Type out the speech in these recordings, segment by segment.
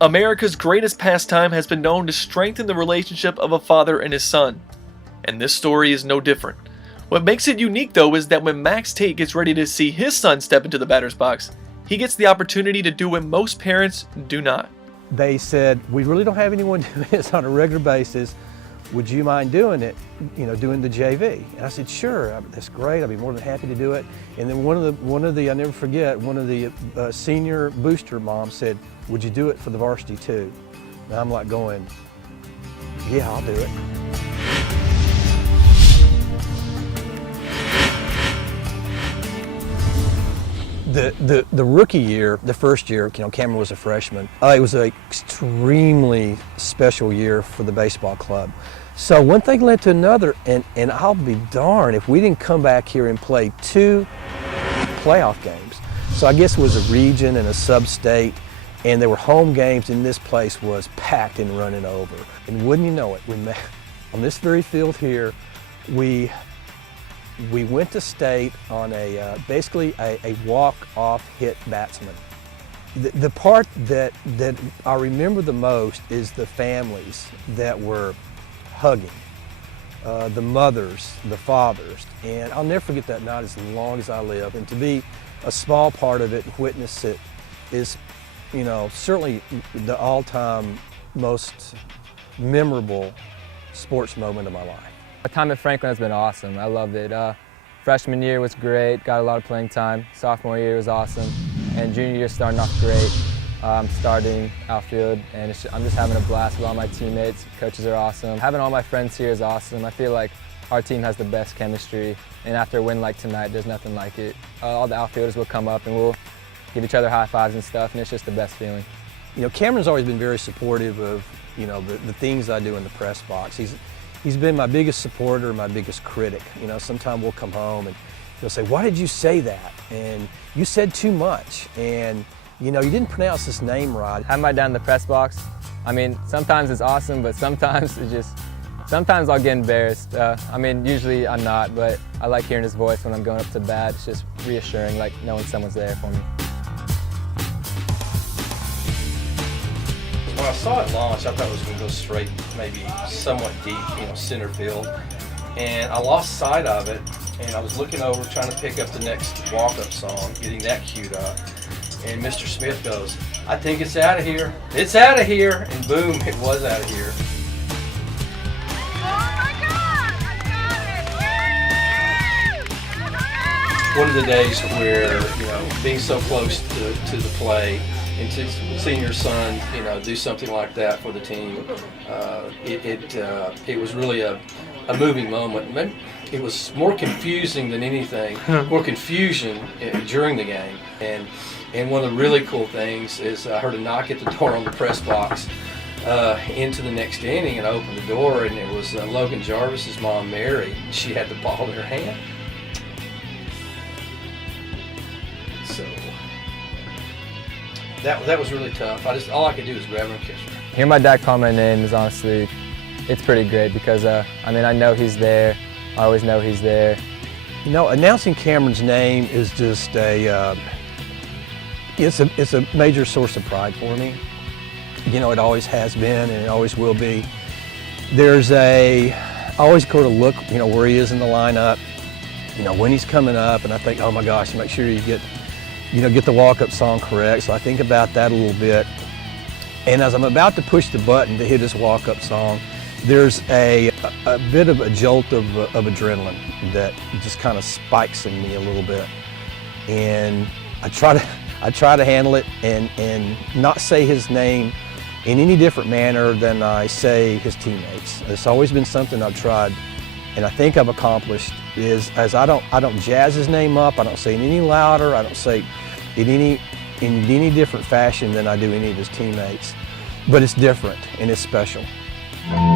America's greatest pastime has been known to strengthen the relationship of a father and his son, and this story is no different. What makes it unique, though, is that when Max Tate gets ready to see his son step into the batter's box, he gets the opportunity to do what most parents do not. They said, we really don't have anyone doing this on a regular basis. Would you mind doing it, doing the JV? And I said, sure, that's great. I'd be more than happy to do it. And then one of the, I never forget, one of the senior booster moms said, would you do it for the varsity too? And I'm like going, yeah, I'll do it. The rookie year, the first year, Kamran was a freshman. It was an extremely special year for the baseball club. So one thing led to another, and I'll be darned if we didn't come back here and play 2 playoff games. So I guess it was a region and a sub-state, and there were home games, and this place was packed and running over. And wouldn't you know it, on this very field here, we went to state on basically a walk-off hit batsman. The part that I remember the most is the families that were hugging, the mothers, the fathers, and I'll never forget that night as long as I live. And to be a small part of it and witness it is, certainly the all-time most memorable sports moment of my life. My time at Franklin has been awesome. I loved it. Freshman year was great, got a lot of playing time. Sophomore year was awesome. And junior year starting off great. I'm starting outfield, and I'm just having a blast with all my teammates. Coaches are awesome. Having all my friends here is awesome. I feel like our team has the best chemistry, and after a win like tonight, there's nothing like it. All the outfielders will come up and we'll give each other high fives and stuff, and it's just the best feeling. Kamran's always been very supportive of, the things I do in the press box. He's been my biggest supporter, my biggest critic. Sometimes we'll come home and he'll say, why did you say that? And you said too much. And, you didn't pronounce this name right. Having my dad in the press box, sometimes it's awesome, but sometimes sometimes I'll get embarrassed. Usually I'm not, but I like hearing his voice when I'm going up to bat. It's just reassuring, like knowing someone's there for me. When I saw it launch, I thought it was going to go straight, maybe somewhat deep, center field. And I lost sight of it, and I was looking over, trying to pick up the next walk-up song, getting that queued up. And Mr. Smith goes, I think it's out of here. It's out of here. And boom, it was out of here. Oh my God! I got it! One of the days where, being so close to the play, and to seeing your son, do something like that for the team, it was really a moving moment. It was more confusing than anything, more confusion during the game. And one of the really cool things is I heard a knock at the door on the press box into the next inning, and I opened the door, and it was Logan Jarvis's mom, Mary. She had the ball in her hand. So that was really tough. All I could do was grab her and kiss her. Hearing my dad call my name is honestly, it's pretty great because I know he's there. I always know he's there. Announcing Kamran's name is just it's a major source of pride for me. It always has been and it always will be. I always go to look, where he is in the lineup, when he's coming up, and I think, oh my gosh, make sure you get the walk-up song correct. So I think about that a little bit. And as I'm about to push the button to hit his walk-up song, there's a bit of a jolt of adrenaline that just kind of spikes in me a little bit. And I try to handle it and not say his name in any different manner than I say his teammates. It's always been something I've tried, and I think I've accomplished, as I don't jazz his name up, I don't say it any louder, I don't say it in any different fashion than I do any of his teammates. But it's different and it's special.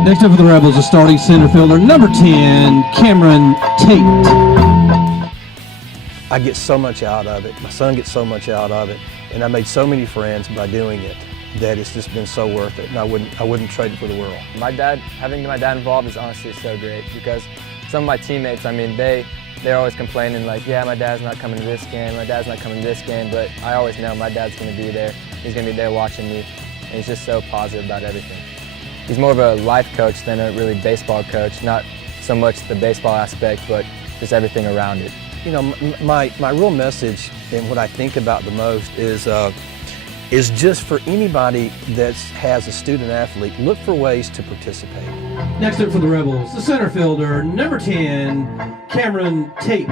Next up for the Rebels, a starting center fielder, number 10, Kamran Tate. I get so much out of it. My son gets so much out of it, and I made so many friends by doing it that it's just been so worth it, and I wouldn't trade it for the world. Having my dad involved is honestly so great because some of my teammates, they they're always complaining like, yeah, my dad's not coming to this game, my dad's not coming to this game, but I always know my dad's going to be there. He's going to be there watching me, and he's just so positive about everything. He's more of a life coach than a really baseball coach, not so much the baseball aspect, but just everything around it. You know, my real message and what I think about the most is just for anybody that has a student athlete, look for ways to participate. Next up for the Rebels, the center fielder, number 10, Kamran Tate.